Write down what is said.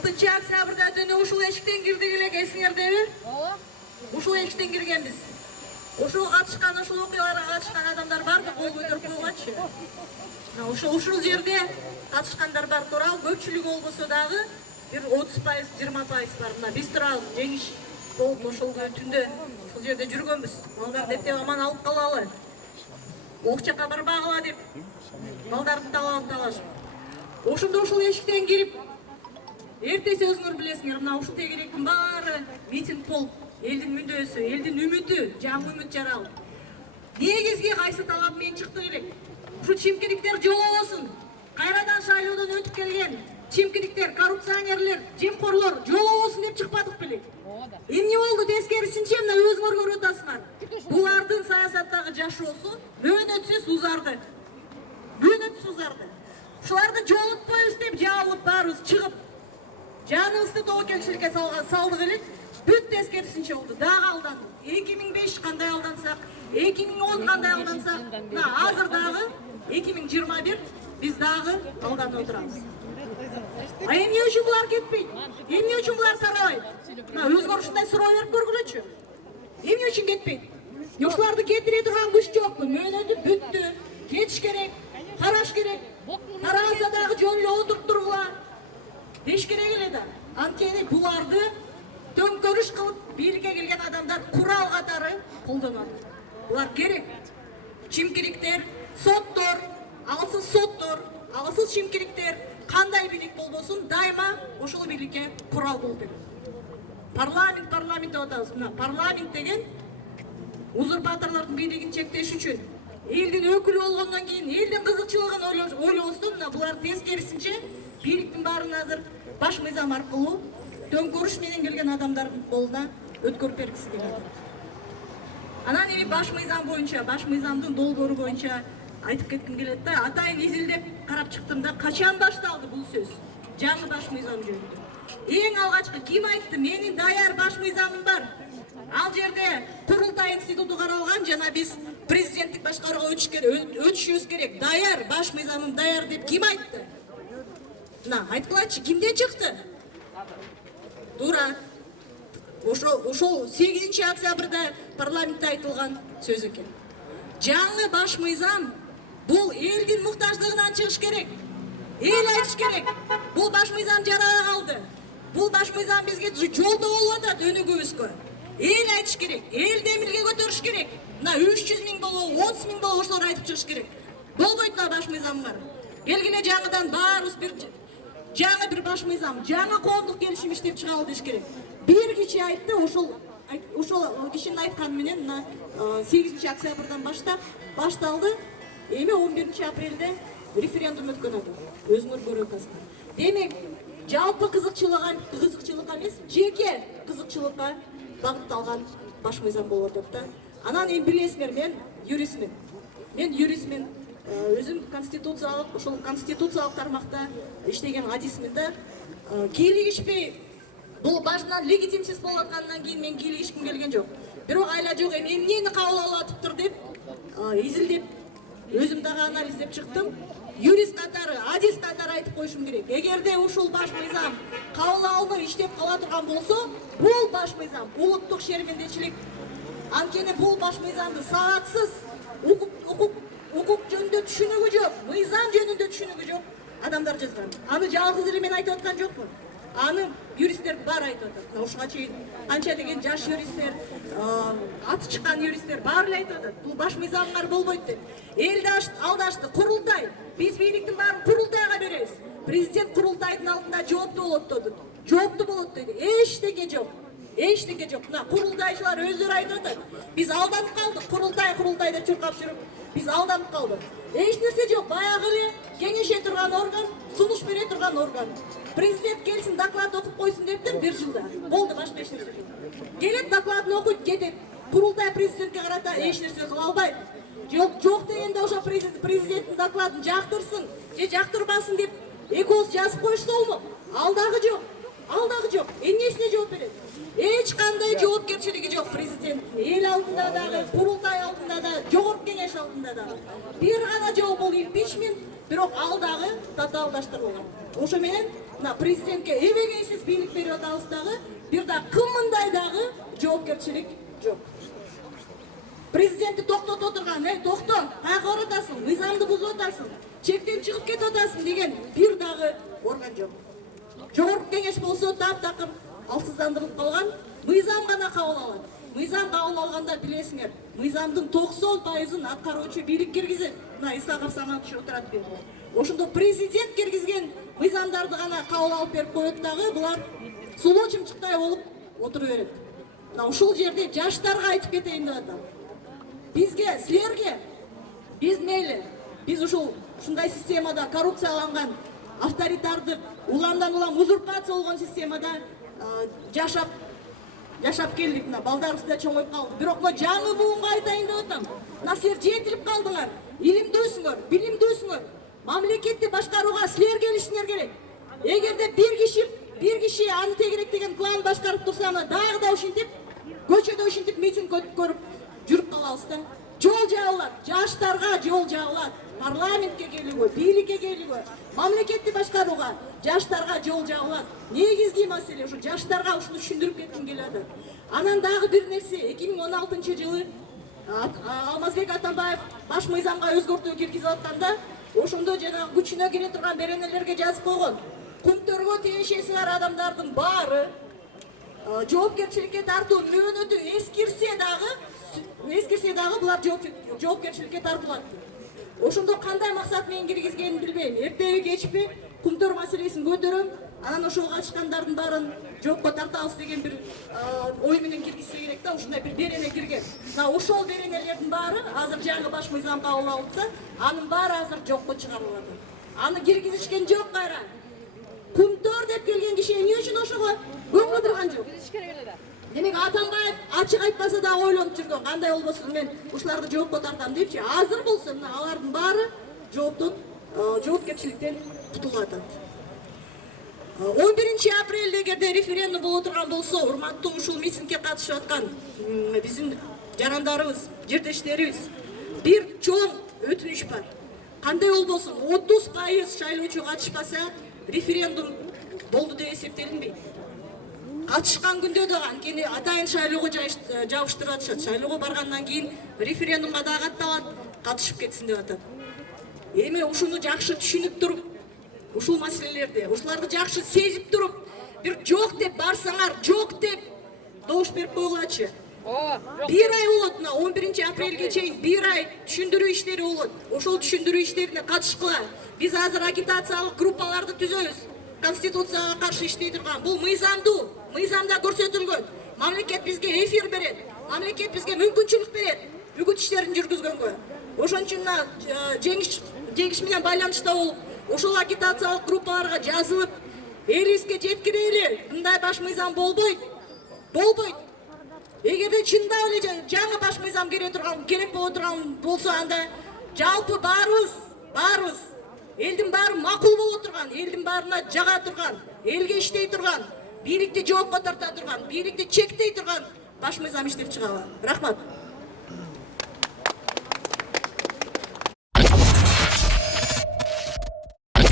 6 октябрда түнү ушул эшиктен кирдик элек, эсиңердеби? Ооба. Ушул эшиктен киргенбиз. Ошол катышкан, ошол окуяларга катышкан адамдар барбы? Кол көтөрүп койгончу. Ушул жерде катышкандар бар туурабы? Көпчүлүгү болбосо дагы бир 30%, 20% бар. Мына биз турабыз, жеңиш болуп ошол түндө ушул жерде жүргөнбүз. Балдарды эптеп аман алып калалы. Ок жака барбагыла деп балдарды талашып. Ошондо ушул эшиктен кирип, эртеси өзүңөр билесиңер, мына ушул тегеректин баары митинг болуп, элдин мүндөсү, элдин үмүтү, жаңы үмүт жаралып. Негизги кайсы талап менен чыктык элек? Ушу чимкириктер жолобосун. Кайрадан шайлоодон өтүп келген чимкириктер, коррупционерлер, жемкорлор жолобосун деп чыкпадык белек. Эмне болду? Тескерисинче мына өзүңөр көрүп атасыңар. Булардын саясаттагы жашоосу мөөнөтсүз узарды. Мөөнөтсүз узарды. Ушуларды жолотпойбуз деп жабылып баарыбыз чыгып, жаныбызды тобокелчиликке салдык элек. Бүт тескерисинче болду. Дагы алдандык. 2005 кандай алдансак, 2010 кандай алдансак, мына азыр дагы 2021 биз дагы алданып отурабыз. А эмне үчүн булар кетпейт? Эмне үчүн булар тарабайт? Мына өзгөр ушундай суроо берип көргүлөчү. Эмне үчүн кетпейт? Ушуларды кетире турган күч жокпу. Мөөнөтү бүттү. Кетиш керек, караш керек. Тараазда дагы жөн эле отуруп тургула. Деш керек эле да. Анткени буларды төңкөрүш кылып бийликке келген адамдар курал катары колдонот. Булар керек. Чимкириктер, соттор, алсыз чимкириктер, кандай бийлик болбосун, дайыма ошол бийликке курал болуп берет. Парламент деп атабыз. Мына парламент деген узурпаторлордун бийлигин чектеш үчүн, элдин өкүлү болгондон кийин элдин кызыкчылыгын ойлобостон, мына булар тескерисинче бийликтин баарын азыр баш мыйзам аркылуу төңкөрүш менен келген адамдардын колуна өткөрүп бергиси келип атат. Анан эми баш мыйзам боюнча, баш мыйзамдын долбоору боюнча айтып кетким келет да. Атайын изилдеп карап чыктым да, качан башталды бул сөз? Жаңы баш мыйзам жөнүндө. Эң алгачкы ким айтты? Менин даяр баш мыйзамым бар. Ал жерде курултай институту каралган, жана биз президенттик башкарууга өтүшүбүз керек. Даяр, баш мыйзамым даяр деп ким айтты? Мына, айткылачы, кимден чыкты? Туура. Ошол 8 октябрда парламентте айтылган сөз экен. Жаңы баш мыйзам бул элдин муктаждыгынан чыгыш керек. Эл айтыш керек. Бул баш мыйзам жарая калды. Бул баш мыйзам бизге жолдо болуп атат өнүгүүбүзгө. Эл айтыш керек. Эл демилге көтөрүш керек. Мына 300 миң болобу, 30 миң болобу ошолор айтып чыгыш керек. Болбойт мына баш мыйзам бар. Келгиле жаңыдан баарыбыз бир жаңы бир баш мыйзам, жаңы коомдук келишим иштеп чыгалы деш керек. Бир киши айтты, ошол кишинин айтканы менен мына 8 октябрдан башталды. Эми 11 апрелде референдум өткөн атат. Өзүңөр көрүп атасыздар. Демек, жалпы кызыкчылыкка эмес, жеке кызыкчылыкка багытталган баш мыйзам болуп атат да. Анан эми билесиңер, мен юристмин. Өзүм конституциялык тармакта иштеген адисмин да. Кийлигишпей, бул башынан легитимсиз болуп аткандан кийин мен кийлигишким келген жок. Бирок айла жок, эмнени кабыл алатыптыр деп изилдеп, өзүм дагы анализдеп чыктым. Юрист катары, адис катары айтып коюшум керек. Эгерде ушул баш мыйзам кабыл алынып иштеп кала турган болсо, бул баш мыйзам улуттук шермендечилик. Анткени бул баш мыйзамды саатсыз укук жөнүндө түшүнүгү жок, мыйзам жөнүндө түшүнүгү жок адамдар жазган. Аны жалгыз эле мен айтып аткан жокмун. Аны юристтер бар айтып атат. Ушуга чейин анча деген жаш юристтер, аты чыккан юристтер баары эле айтып атат. Бул баш мыйзамдар болбойт деп. Элди алдашты, курултай. Биз бийликтин баарын курултайга беребиз. Президент курултайдын алдында жооптуу болот деди. Жооптуу болот деди. Эчтеке жок. Мына курултайчылар өздөрү айтып атат. Биз алданып калдык. Курултай деп чуркап жүрүп, биз алданып калдык. Эч нерсе жок. Баягы эле кеңеше турган орган, сунуш бере турган орган. Президент келсин, доклад окуп койсун дептир 1 жылда. Болду, башка эч нерсе жок. Келет, докладын окуйт, кетет. Курултай президентке карата эч нерсе кыла албайт. Жок дегенде ошо президенттин докладын жактырсын же жактырбасын деп экөөбүз жазып коюшсолбу? Ал дагы жок. Эмнесине жооп берет? Эч кандай жоопкерчилиги жок президенттин. Эл алдында дагы, курултай алдында да, жогорку кеңеш алдында дагы. Бир гана жооп, бул импичмент, бирок ал дагы татаалдаштырылган. Ошо менен мына президентке эбегейсиз бийлик берип атабыз дагы, бир да кымындай дагы жоопкерчилик жок. Президентти токтото отурган, токто, каяка баратасың, мыйзамды бузуп атасың, чектен чыгып кетип атасың деген бир дагы орган жок. Жогорку кеңеш болсо таптакыр алсыздандырылып калган, мыйзам гана кабыл алат. Мыйзам кабыл алганда билесиңер, мыйзамдын 90% аткаруучу бийлик киргизет. Мына Исаков Саматович отурат бир. Ошондо президент киргизген мыйзамдарды гана кабыл алып берип коет дагы, булар сулуу чымчыктай болуп отура берет. Мына ушул жерде жаштарга айтып кетейин деп атам. Бизге, силерге, биз мейли, биз ушундай системада коррупцияланган, авторитардык, уламдан улам узурпация болгон системада жашап келдик, мына балдарыбыз да чоңоюп калды. Бирок мына жаңы буунга айтайын деп атам. Мына силер жетилип калдыңар, илимдүүсүңөр, билимдүүсүңөр. Мамлекетти башкарууга силер келишиңер керек. Эгерде бир киши аны тегерек деген клан башкарып турса, дагы да ушинтип, көчөдө ушинтип митинг көрүп жүрүп калабыз да. Жол жабылат, жаштарга жол жабылат. Парламентке келүүгө, бийликке келүүгө, мамлекетти башкарууга жаштарга жол жабылат. Негизги маселе ушу жаштарга ушуну түшүндүрүп кетким келип атат. Анан дагы бир нерсе, 2016-жылы Алмазбек Атамбаев баш мыйзамга өзгөртүү киргизип атканда, ошондо жанагы күчүнө кире турган беренелерге жазып койгон. Кумтөргө тиешеси бар адамдардын баары жоопкерчиликке тартуу мөөнөтү эскирсе дагы булар жоопкерчиликке тартылат. Ошондо кандай максат менен киргизгенин билбейм. Эртеби кечпи кумтөр маселесин көтөрөм, анан ошого катышкандардын баарын жоопко тартабыз деген бир ой менен киргизсе керек да, ушундай бир берене кирген. Мына ошол беренелердин баары азыр жаңы баш мыйзам кабыл алынса, анын баары азыр жокко чыгарылып атат. Аны киргизишкен жок кайра. Кумтөр деп келген киши эмне үчүн ошого көңүл бурган жок? Демек Атамбаев ачык айтпаса да ойлонуп жүргөн, кандай болбосун мен ушуларды жоопко тартам депчи. Азыр болсо мына алардын баары жоопкерчиликтен кутулуп атат. 11-апрелде эгерде референдум боло турган болсо, урматтуу ушул митингге катышып аткан биздин жарандарыбыз, жердештерибиз, бир чоң өтүнүч бар. Кандай болбосун 30% шайлоочу катышпаса, референдум болду деп эсептелинбейт. Катышкан күндө да анткени атайын шайлоого жабыштырып атышат. Шайлоого баргандан кийин референдумга да катталат, катышып кетсин деп атат. Эми ушуну жакшы түшүнүп туруп, ушул маселелерди, ушуларды жакшы сезип туруп, бир жок деп барсаңар, жок деп добуш берип койгулачы. Бир ай болот, мына 11-апрелге чейин бир ай түшүндүрүү иштери болот. Ошол түшүндүрүү иштерине катышкыла. Биз азыр агитациялык группаларды түзөбүз. Конституцияга каршы иштей турган. Бул мыйзамда көрсөтүлгөн. Мамлекет бизге эфир берет. Мамлекет бизге мүмкүнчүлүк берет үгүт иштерин жүргүзгөнгө. Ошон үчүн жеңиш менен байланышта болуп, ошол агитациялык группаларга жазылып, элибизге жеткирели. Мындай баш мыйзам болбойт. Эгерде чындап эле жаңы баш мыйзам керек боло турган болсо, анда жалпы баарыбыз элдин баары макул боло турган, элдин баарына жага турган, элге иштей турган, бийликти жоопко тарта турган, бийликти чектей турган баш мыйзам иштеп чыгабы. Рахмат.